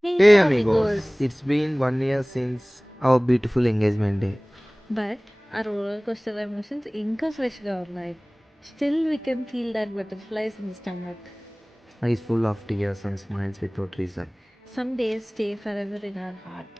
Hey Hey amigos, amigos! it's been 1 year since our beautiful engagement day. But our roller coaster emotions ఇంకా ఫ్రెష్గా ఉన్నాయి. Still we can feel that butterflies in the stomach. Eyes full of tears and smiles without reason. Some days stay forever in our heart.